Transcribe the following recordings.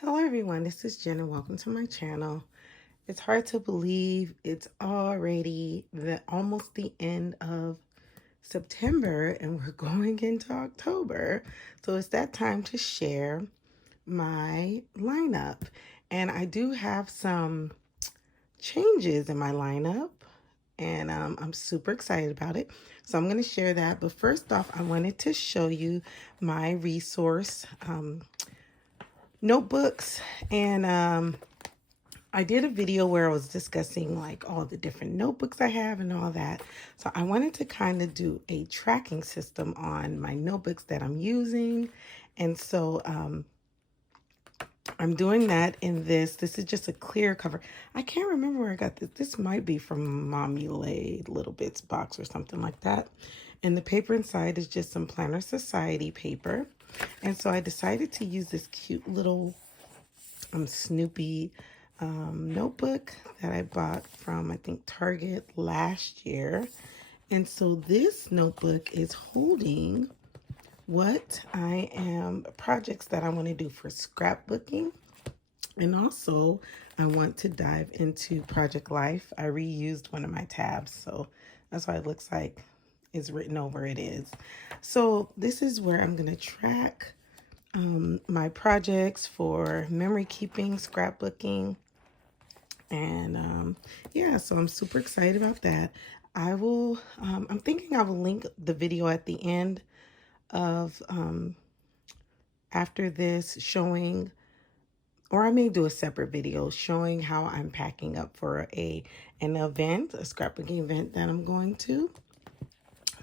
Hello everyone, this is Jen and welcome to my channel. It's hard to believe it's already almost the end of September and we're going into October. So it's that time to share my lineup. And I do have some changes in my lineup and I'm super excited about it. So I'm going to share that. But first off, I wanted to show you my resource notebooks and I did a video where I was discussing like all the different notebooks I have and all that. So I wanted to kind of do a tracking system on my notebooks that I'm using. And so I'm doing that in this. This is just a clear cover. I can't remember where I got this. This might be from Mommy Laid Little Bits box or something like that. And the paper inside is just some Planner Society paper. And so I decided to use this cute little Snoopy notebook that I bought from, I think, Target last year. And so this notebook is holding what I am, projects that I want to do for scrapbooking. And also, I want to dive into Project Life. I reused one of my tabs, so that's why it looks like it's written over it is. So this is where I'm going to track my projects for memory keeping, scrapbooking, and yeah, so I'm super excited about that. I'm thinking I will link the video at the end of after this showing, or I may do a separate video showing how I'm packing up for an event, a scrapbooking event that I'm going to.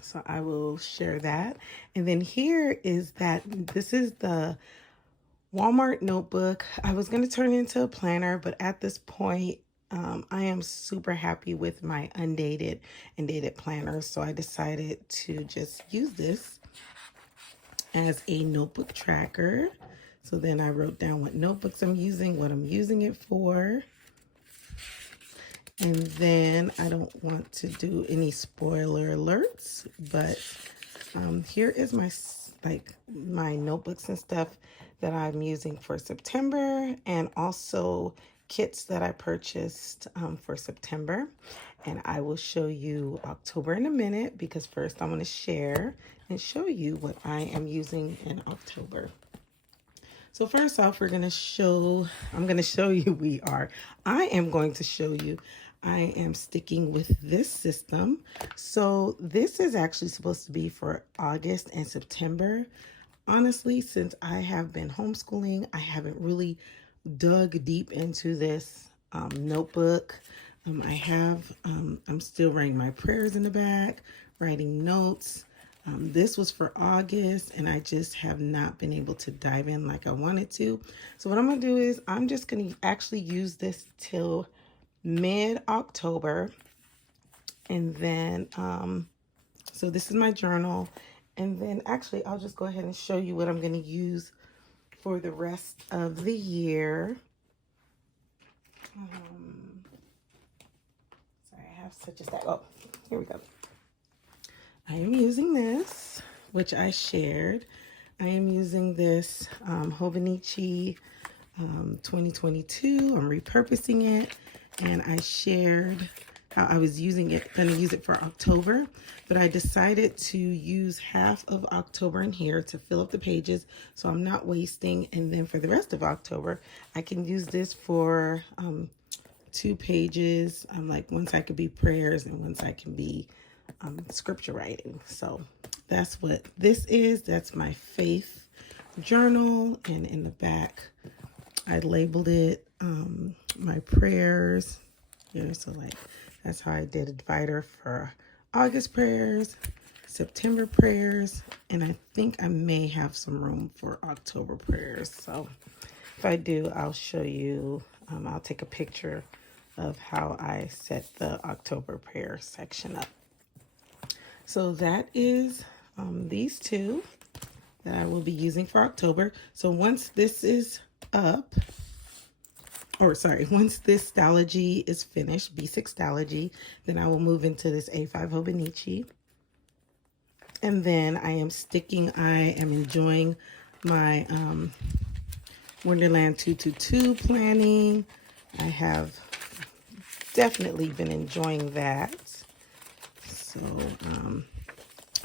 So I will share that. And then here is this is the Walmart notebook. I was going to turn it into a planner, but at this point, I am super happy with my undated and dated planner. So I decided to just use this as a notebook tracker. So then I wrote down what notebooks I'm using, what I'm using it for. And then I don't want to do any spoiler alerts, but here is my notebooks and stuff that I'm using for September, and also kits that I purchased for September. And I will show you October in a minute, because first I want to share and show you what I am using in October. So first off, I am going to show you, I am sticking with this system. So this is actually supposed to be for August and September. Honestly, since I have been homeschooling, I haven't really dug deep into this notebook. I'm still writing my prayers in the back, writing notes. This was for August, and I just have not been able to dive in like I wanted to. So what I'm going to do is I'm just going to actually use this till mid-October. And then, so this is my journal. And then actually, I'll just go ahead and show you what I'm going to use for the rest of the year. Sorry, I have such a stack. Oh, here we go. I am using this, which I shared. I am using this Hobonichi 2022. I'm repurposing it, and I shared how I was going to use it for October, but I decided to use half of October in here to fill up the pages so I'm not wasting. And then for the rest of October, I can use this for 2 pages. Like one side could be prayers and one side can be scripture writing. So that's what this is. That's my faith journal, and in the back I labeled it my prayers. Yeah, so like that's how I did a divider for August prayers, September prayers, and I think I may have some room for October prayers. So if I do, I'll show you. I'll take a picture of how I set the October prayer section up. So that is these two that I will be using for October. So once this is up, once this Stalogy is finished, B6 Stalogy, then I will move into this A5 Hobonichi. And then I am enjoying my Wonderland 222 planning. I have definitely been enjoying that. So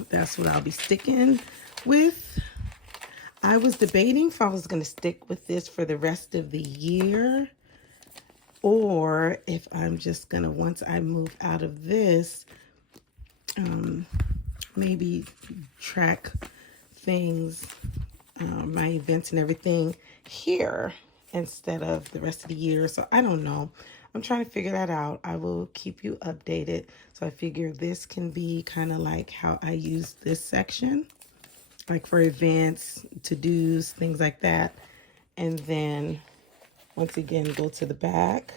that's what I'll be sticking with. I was debating if I was going to stick with this for the rest of the year, or if I'm just going to, once I move out of this, maybe track things, my events and everything here instead of the rest of the year. So I don't know. I'm trying to figure that out. I will keep you updated. So I figure this can be kind of like how I use this section, like for events, to-dos, things like that. And then once again, go to the back,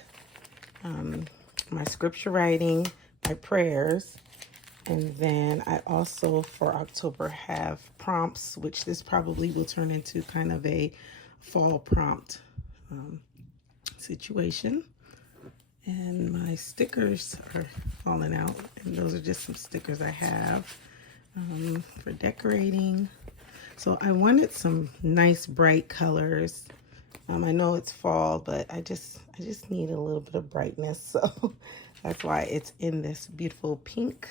my scripture writing, my prayers. And then I also, for October, have prompts, which this probably will turn into kind of a fall prompt situation. And my stickers are falling out. And those are just some stickers I have for decorating. So I wanted some nice bright colors. I know it's fall, but I just need a little bit of brightness. So that's why it's in this beautiful pink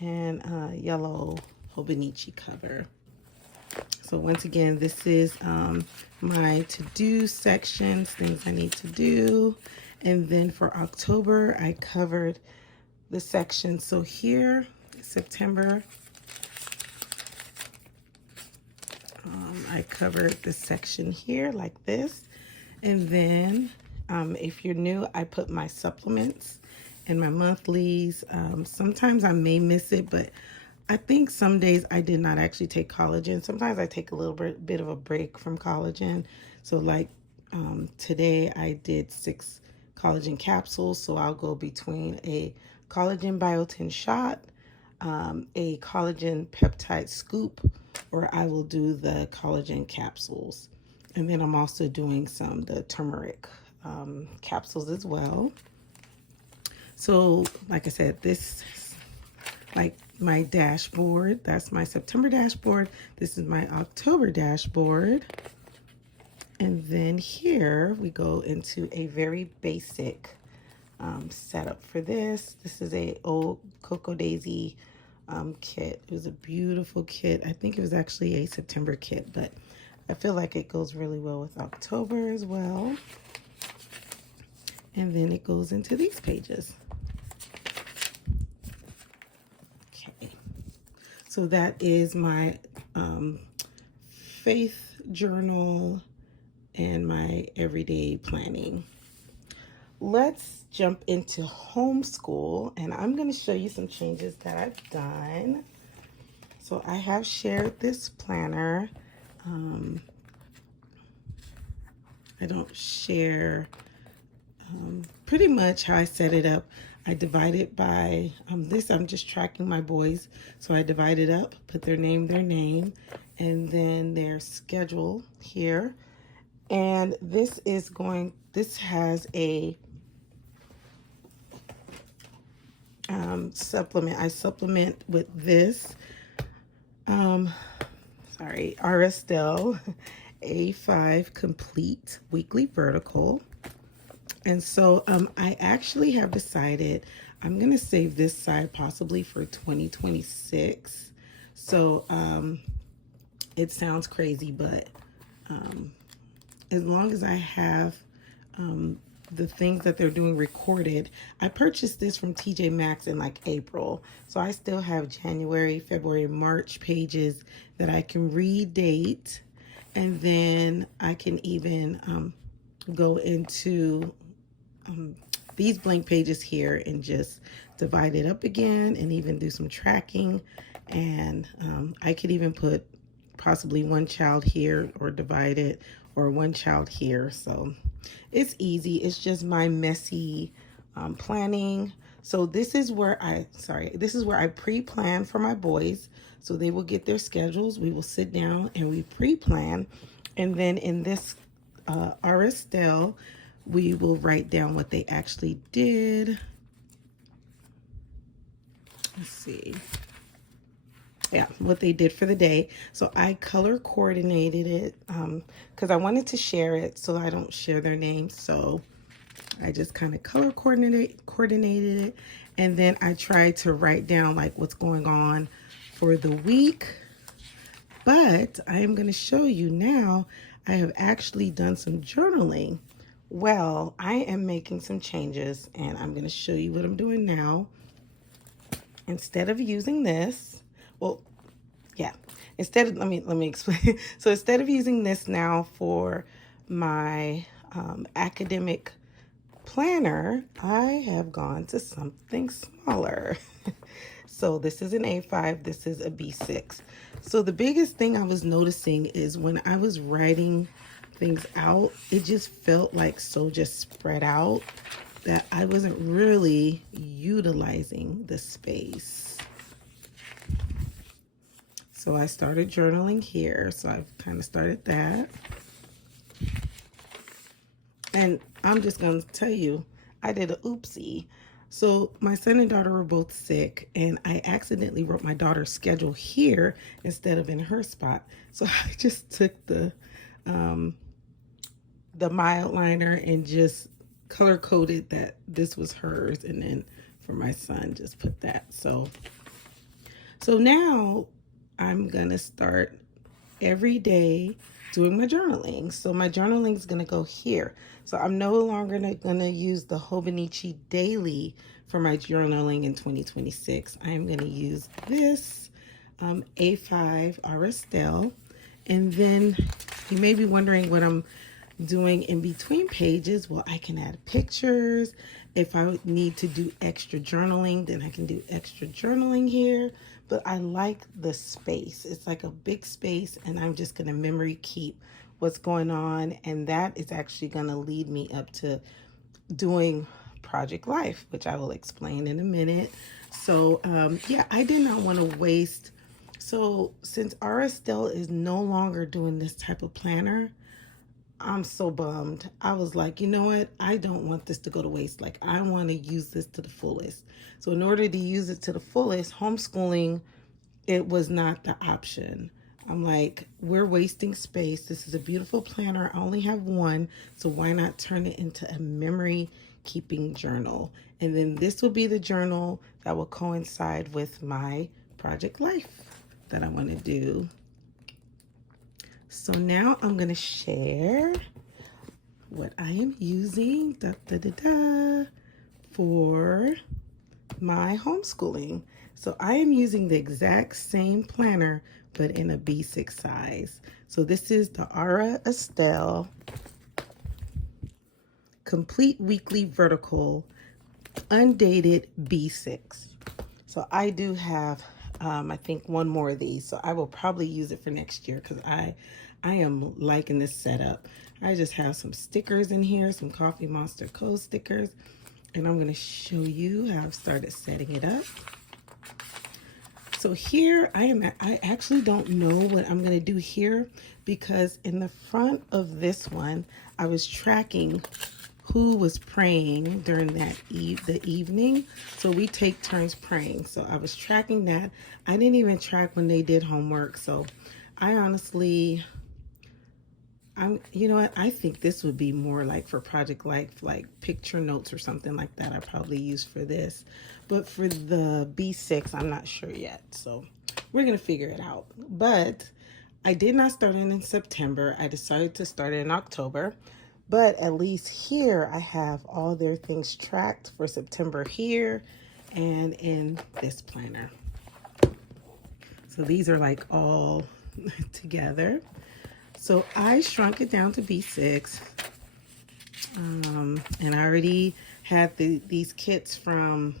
and yellow Hobonichi cover. So once again, this is my to-do sections, things I need to do. And then for October, I covered the section. So here, September, I covered the section here like this. And then if you're new, I put my supplements and my monthlies. Sometimes I may miss it, but I think some days I did not actually take collagen. Sometimes I take a little bit of a break from collagen. So like today I did 6 collagen capsules. So I'll go between a collagen biotin shot, a collagen peptide scoop, or I will do the collagen capsules. And then I'm also doing the turmeric capsules as well. So like I said, this is like my dashboard. That's my September dashboard. This is my October dashboard. And then here we go into a very basic setup for this. This is a old Cocoa Daisy kit. It was a beautiful kit. I think it was actually a September kit, but I feel like it goes really well with October as well. And then it goes into these pages. Okay. So that is my faith journal and my everyday planning. Let's jump into homeschool, and I'm going to show you some changes that I've done. So I have shared this planner. I don't share pretty much how I set it up. I divide it by this. I'm just tracking my boys. So I divide it up, put their name, and then their schedule here. And this has a supplement. I supplement with this, RSL A5 Complete Weekly Vertical. And so I actually have decided I'm going to save this side possibly for 2026. So it sounds crazy, but as long as I have the things that they're doing recorded. I purchased this from TJ Maxx in like April. So I still have January, February, March pages that I can redate. And then I can even go into these blank pages here and just divide it up again and even do some tracking. And I could even put possibly one child here or divide it, or one child here. So it's easy. It's just my messy planning. So this is where I pre-plan for my boys. So they will get their schedules. We will sit down and we pre-plan. And then in this RSL, we will write down what they actually did. Let's see. yeah, what they did for the day. So I color coordinated it because I wanted to share it so I don't share their names. So I just kind of color coordinated it. And then I tried to write down like what's going on for the week. But I am going to show you now, I have actually done some journaling. Well, I am making some changes and I'm going to show you what I'm doing now. Instead of using this, well, yeah, instead of, let me explain. So instead of using this now for my academic planner, I have gone to something smaller. So this is an A5, this is a B6. So the biggest thing I was noticing is when I was writing things out, it just felt like so just spread out that I wasn't really utilizing the space. So I started journaling here. So I've kind of started that. And I'm just going to tell you, I did a oopsie. So my son and daughter were both sick, and I accidentally wrote my daughter's schedule here instead of in her spot. So I just took the mild liner and just color coded that this was hers, and then for my son just put that. So now I'm gonna start every day doing my journaling. So my journaling is gonna go here. So I'm no longer gonna use the Hobonichi Daily for my journaling in 2026. I am gonna use this A5 Aristel. And then you may be wondering what I'm doing in between pages. Well, I can add pictures. If I need to do extra journaling, then I can do extra journaling here. But I like the space. It's like a big space, and I'm just going to memory keep what's going on. And that is actually going to lead me up to doing Project Life, which I will explain in a minute. So yeah, I did not want to waste. So since Aristel is no longer doing this type of planner, I'm so bummed. I was like, you know what? I don't want this to go to waste. Like, I want to use this to the fullest. So in order to use it to the fullest, homeschooling, it was not the option. I'm like, we're wasting space. This is a beautiful planner. I only have one. So why not turn it into a memory keeping journal? And then this will be the journal that will coincide with my Project Life that I want to do. So now I'm going to share what I am using for my homeschooling. So I am using the exact same planner, but in a B6 size. So this is the Ara Estelle Complete Weekly Vertical Undated B6. So I do have, I think, one more of these. So I will probably use it for next year because I am liking this setup. I just have some stickers in here, some Coffee Monster code stickers. And I'm going to show you how I've started setting it up. So here I actually don't know what I'm going to do here because in the front of this one, I was tracking who was praying during that the evening. So we take turns praying. So I was tracking that. I didn't even track when they did homework. So I honestly, you know what? I think this would be more like for Project Life, like picture notes or something like that. I probably use for this, but for the B6, I'm not sure yet. So we're going to figure it out. But I did not start it in September. I decided to start it in October, but at least here I have all their things tracked for September here and in this planner. So these are like all together. So I shrunk it down to B6, and I already had these kits from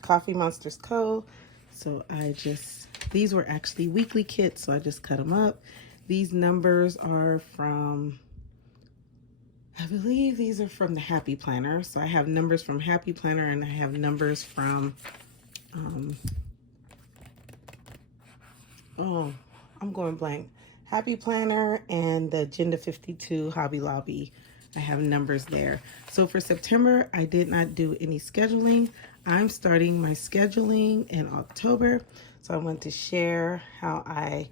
Coffee Monsters Co. So these were actually weekly kits, so I just cut them up. These numbers are from, I believe these are from the Happy Planner. So I have numbers from Happy Planner and I have numbers from, oh, I'm going blank. Happy Planner and the Agenda 52 Hobby Lobby. I have numbers there. So for September, I did not do any scheduling. I'm starting my scheduling in October. So I want to share how I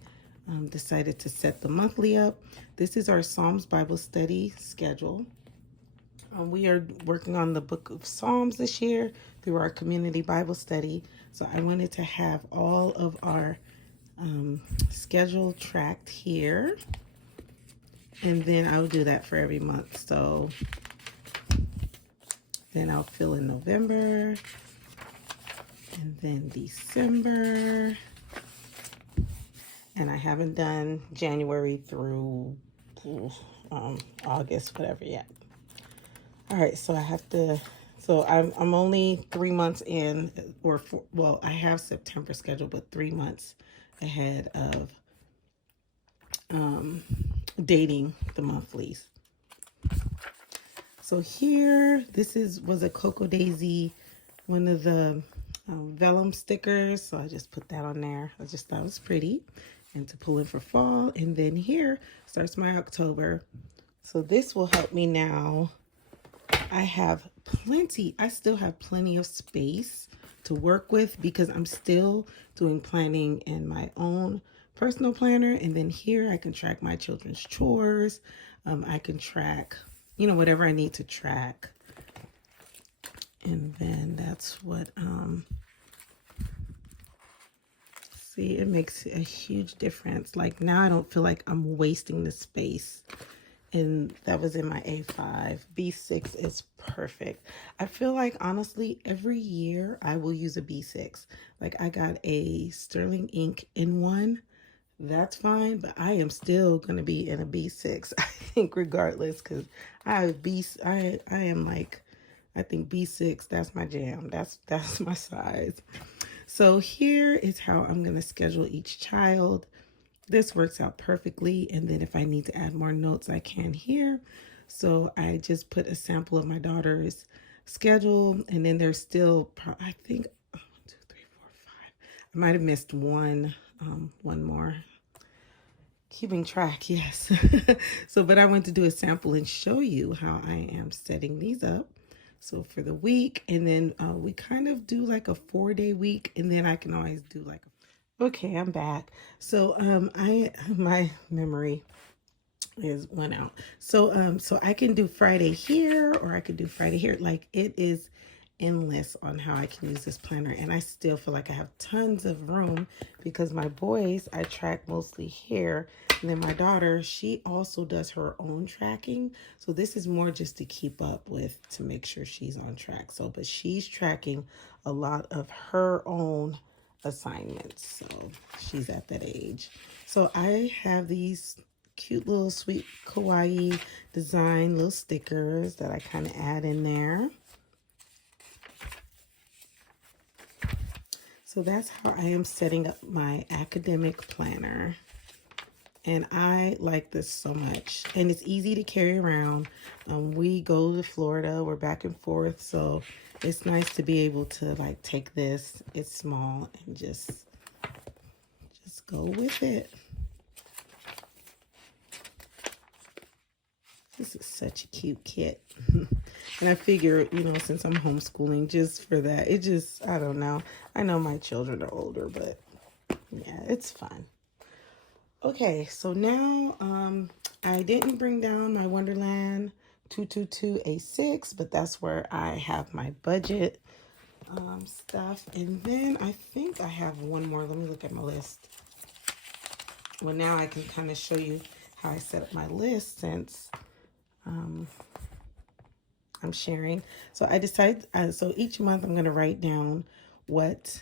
decided to set the monthly up. This is our Psalms Bible study schedule. We are working on the book of Psalms this year through our community Bible study. So I wanted to have all of our schedule tracked here. And then I'll do that for every month. So then I'll fill in November and then December. And I haven't done January through August, whatever yet. All right, so I have to, so I'm only 3 months in, or well, I have September scheduled, but 3 months ahead of dating the monthlies. So here, this was a Cocoa Daisy, one of the vellum stickers. So I just put that on there. I just thought it was pretty, and to pull in for fall. And then here starts my October. So this will help me now. I still have plenty of space to work with because I'm still doing planning in my own personal planner. And then here I can track my children's chores. I can track, whatever I need to track. And then that's what, see, it makes a huge difference. Like now I don't feel like I'm wasting the space. And that was in my A5. B6 is perfect. I feel like, honestly, every year I will use a B6. Like I got a Sterling Ink in one. That's fine, but I am still going to be in a B6, I think, regardless, because I am like, I think B6, that's my jam. That's my size. So here is how I'm going to schedule each child. This works out perfectly. And then if I need to add more notes, I can here. So I just put a sample of my daughter's schedule. And then there's still, I think, 1, 2, 3, 4, 5. I might have missed one more. Keeping track, yes. But I want to do a sample and show you how I am setting these up. So for the week, and then we kind of do like a 4-day week, and then I can always do like okay, I'm back. So my memory went out. So I can do Friday here, or I could do Friday here. Like it is endless on how I can use this planner, and I still feel like I have tons of room because my boys I track mostly here, and then my daughter, she also does her own tracking. So this is more just to keep up with, to make sure she's on track. So but she's tracking a lot of her own assignments, so she's at that age. So I have these cute little sweet kawaii design little stickers that I kind of add in there. So that's how I am setting up my academic planner. And I like this so much. And it's easy to carry around. We go to Florida. We're back and forth. So it's nice to be able to like take this. It's small and just go with it. This is such a cute kit. And I figure, since I'm homeschooling, just for that, I don't know. I know my children are older, but yeah, it's fun. Okay, so now I didn't bring down my Wonderland 222A6, but that's where I have my budget stuff. And then I think I have one more. Let me look at my list. Well, now I can kind of show you how I set up my list since I'm sharing. So I decided, so each month I'm going to write down what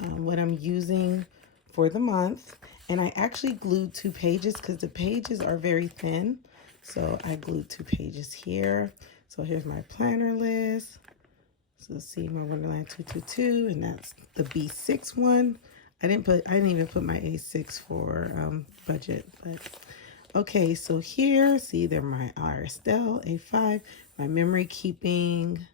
I'm using for the month. And I actually glued 2 pages because the pages are very thin. So I glued 2 pages here. So here's my planner list. So see my Wonderland 222, and that's the B6 one. I didn't even put my A6 for budget, but okay. So here, see, they're my RSL A5, my memory keeping,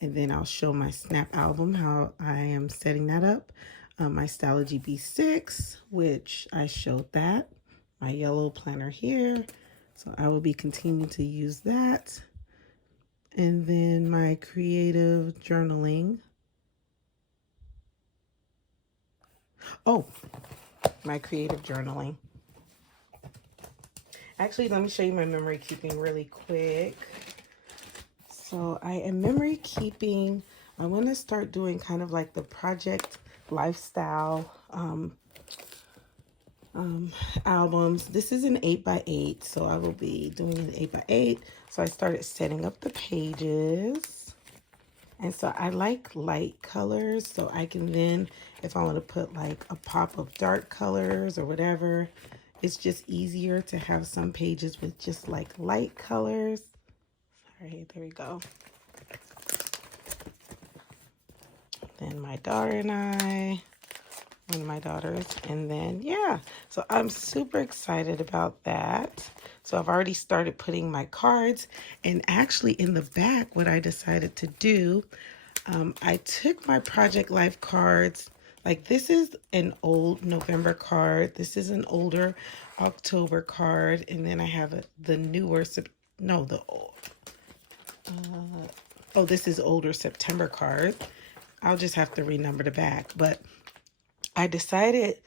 and then I'll show my Snap album, how I am setting that up. My Stylogy B6, which I showed that. My yellow planner here. So I will be continuing to use that. And then my creative journaling. Oh, my creative journaling. Actually, let me show you my memory keeping really quick. So I am memory keeping. I want to start doing kind of like the project lifestyle albums. This is an 8x8, so I will be doing an 8x8. So I started setting up the pages. And so I like light colors, so I can then, if I want to put like a pop of dark colors or whatever, it's just easier to have some pages with just like light colors. Sorry, there we go. Then my daughter and I, one of my daughters, and then yeah, so I'm super excited about that. So I've already started putting my cards, and actually in the back what I decided to do, I took my Project Life cards. Like this is an old November card, this is an older October card, and then I have the newer oh, this is older September card. I'll just have to renumber the back, but I decided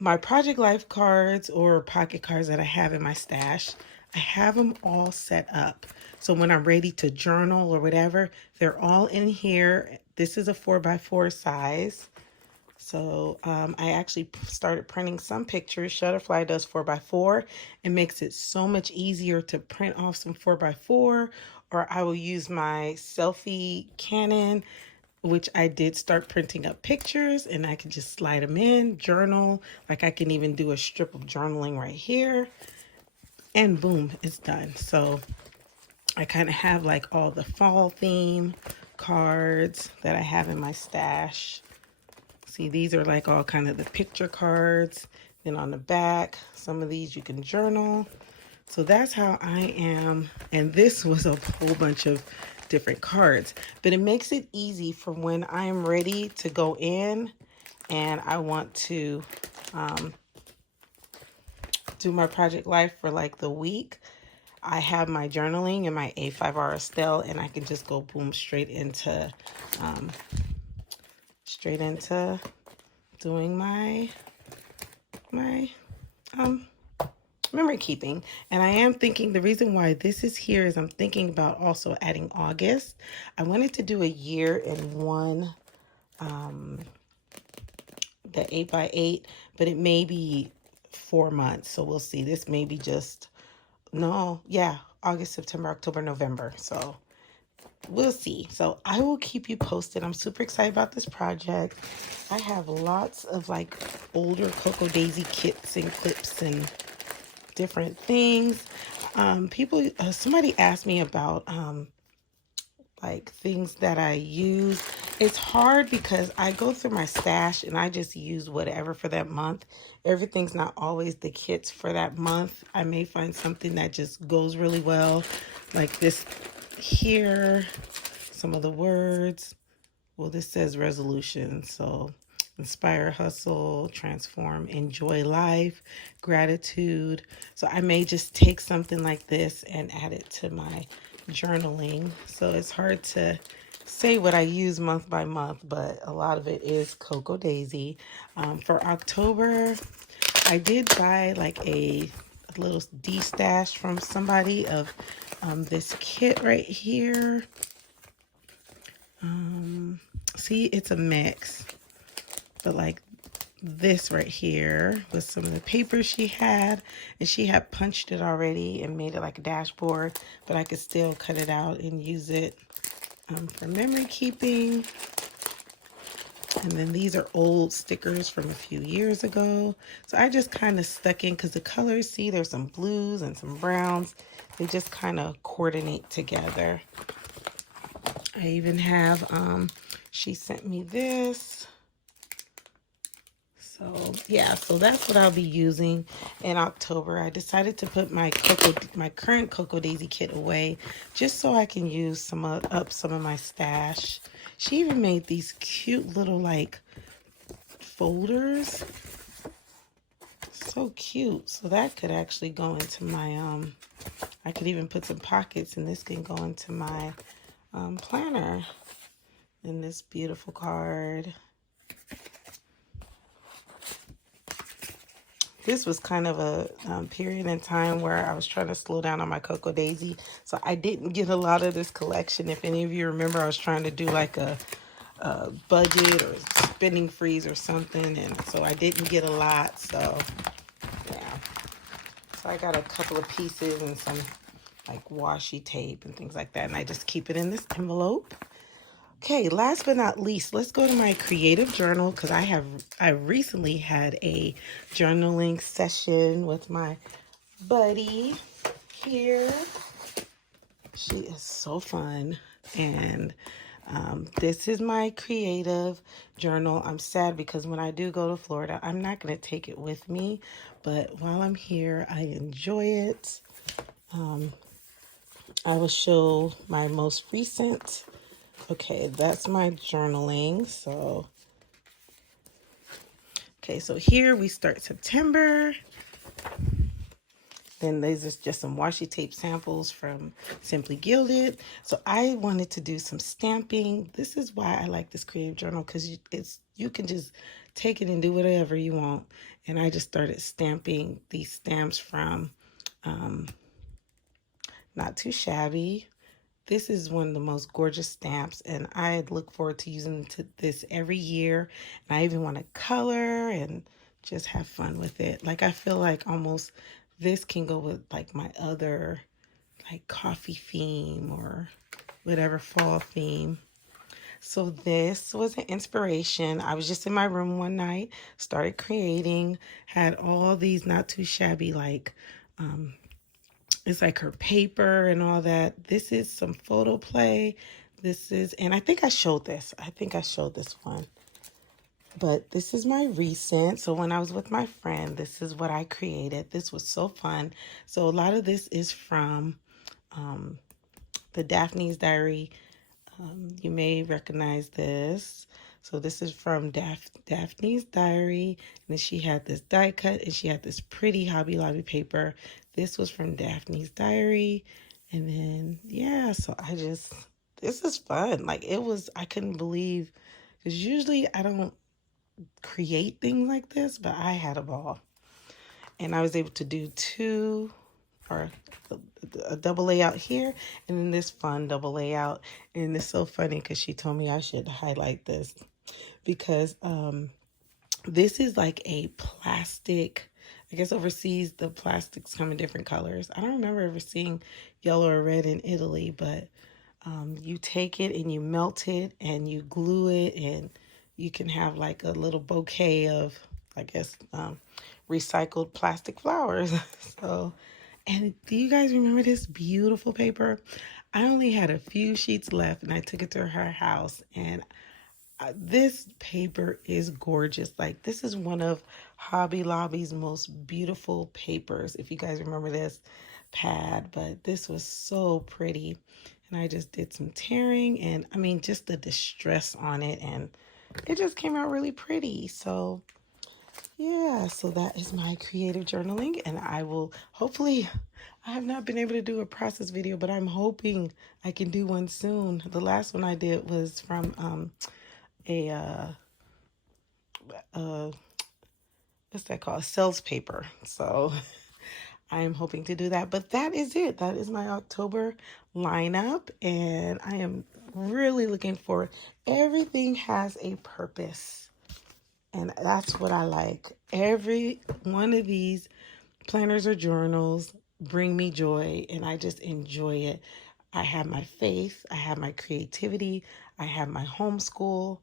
my Project Life cards or pocket cards that I have in my stash, I have them all set up. So when I'm ready to journal or whatever, they're all in here. This is a 4x4 size. So I actually started printing some pictures. Shutterfly does 4x4. It makes it so much easier to print off some 4x4, or I will use my selfie Canon, which I did start printing up pictures, and I can just slide them in, journal. Like I can even do a strip of journaling right here, and boom, it's done. So I kind of have like all the fall theme cards that I have in my stash. See, these are like all kind of the picture cards. Then on the back, some of these you can journal. So that's how I am. And this was a whole bunch of different cards, but it makes it easy for when I'm ready to go in and I want to do my Project Life for like the week. I have my journaling and my A5R Estelle, and I can just go boom straight into doing my memory keeping. And I am thinking the reason why this is here is I'm thinking about also adding August. I wanted to do a year in one, the 8x8, but it may be 4 months. So we'll see. This may be just, no, yeah, August, September, October, November. So we'll see. So I will keep you posted. I'm super excited about this project. I have lots of like older Cocoa Daisy kits and clips and different things. Somebody asked me about like things that I use. It's hard because I go through my stash and I just use whatever for that month. Everything's not always the kits for that month. I may find something that just goes really well, like this here, some of the words. Well, this says resolution, so inspire, hustle, transform, enjoy life, gratitude. So I may just take something like this and add it to my journaling. So it's hard to say what I use month by month, but a lot of it is Cocoa Daisy. For October, I did buy like a little de-stash from somebody of this kit right here. See, it's a mix, but like this right here was some of the paper she had, and she had punched it already and made it like a dashboard, but I could still cut it out and use it for memory keeping. And then these are old stickers from a few years ago. So I just kind of stuck in because the colors, see, there's some blues and some browns. They just kind of coordinate together. I even have, she sent me this. So yeah, so that's what I'll be using in October. I decided to put my current Cocoa Daisy kit away just so I can use some of my stash. She even made these cute little like folders. So cute. So that could actually go into my I could even put some pockets, and this can go into my planner. And this beautiful card. this was kind of a period in time where I was trying to slow down on my Cocoa Daisy. So I didn't get a lot of this collection. If any of you remember, I was trying to do like a budget or spending freeze or something. And so I didn't get a lot. So yeah. So I got a couple of pieces and some like washi tape and things like that. And I just keep it in this envelope. Okay, last but not least, let's go to my creative journal because I recently had a journaling session with my buddy here. She is so fun. And this is my creative journal. I'm sad because when I do go to Florida, I'm not going to take it with me. But while I'm here, I enjoy it. I will show my most recent. Okay, that's my journaling. Okay, so here we start September. Then these is just some washi tape samples from Simply Gilded. So I wanted to do some stamping. This is why I like this creative journal because you can just take it and do whatever you want. And I just started stamping these stamps from Not Too Shabby. This is one of the most gorgeous stamps, and I look forward to using this every year. And I even want to color and just have fun with it. Like, I feel like almost this can go with like my other like coffee theme or whatever fall theme. So this was an inspiration. I was just in my room one night, started creating, had all these Not Too Shabby like it's like her paper and all that. This is some photo play. This is, and I think I showed this. I think I showed this one. But this is my recent. So when I was with my friend, this is what I created. This was so fun. So a lot of this is from the Daphne's Diary. You may recognize this. So this is from Daphne's Diary. And then she had this die cut and she had this pretty Hobby Lobby paper. This was from Daphne's Diary. And then, yeah, so this is fun. Like I couldn't believe, because usually I don't create things like this, but I had a ball. And I was able to do two or a double layout here and then this fun double layout. And it's so funny because she told me I should highlight this because this is like a plastic. I guess overseas the plastics come in different colors. I don't remember ever seeing yellow or red in Italy, but you take it and you melt it and you glue it, and you can have like a little bouquet of, I guess, recycled plastic flowers. So, and do you guys remember this beautiful paper? I only had a few sheets left and I took it to her house, and this paper is gorgeous. Like, this is one of Hobby Lobby's most beautiful papers, if you guys remember this pad. But this was so pretty, and I just did some tearing, and I mean just the distress on it, and it just came out really pretty. So yeah, so that is my creative journaling, and I will hopefully, I have not been able to do a process video, but I'm hoping I can do one soon. The last one I did was from what's that called? Sales paper. So I am hoping to do that. But that is it. That is my October lineup, and I am really looking forward. Everything has a purpose, and that's what I like. Every one of these planners or journals bring me joy, and I just enjoy it. I have my faith, I have my creativity, I have my homeschool,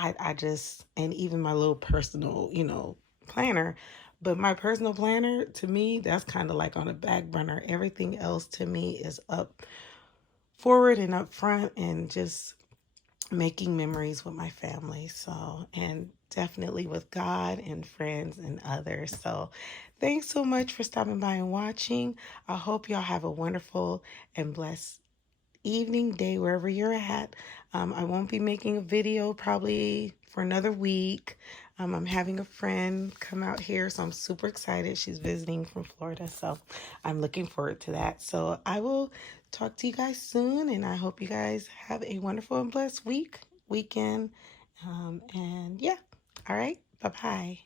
I just, and even my little personal, planner. But my personal planner, to me, that's kind of like on a back burner. Everything else to me is up forward and up front, and just making memories with my family. So, and definitely with God and friends and others. So thanks so much for stopping by and watching. I hope y'all have a wonderful and blessed evening, day, wherever you're at. I won't be making a video probably for another week. I'm having a friend come out here, so I'm super excited. She's visiting from Florida, so I'm looking forward to that. So I will talk to you guys soon, and I hope you guys have a wonderful and blessed weekend. And yeah, all right, bye-bye.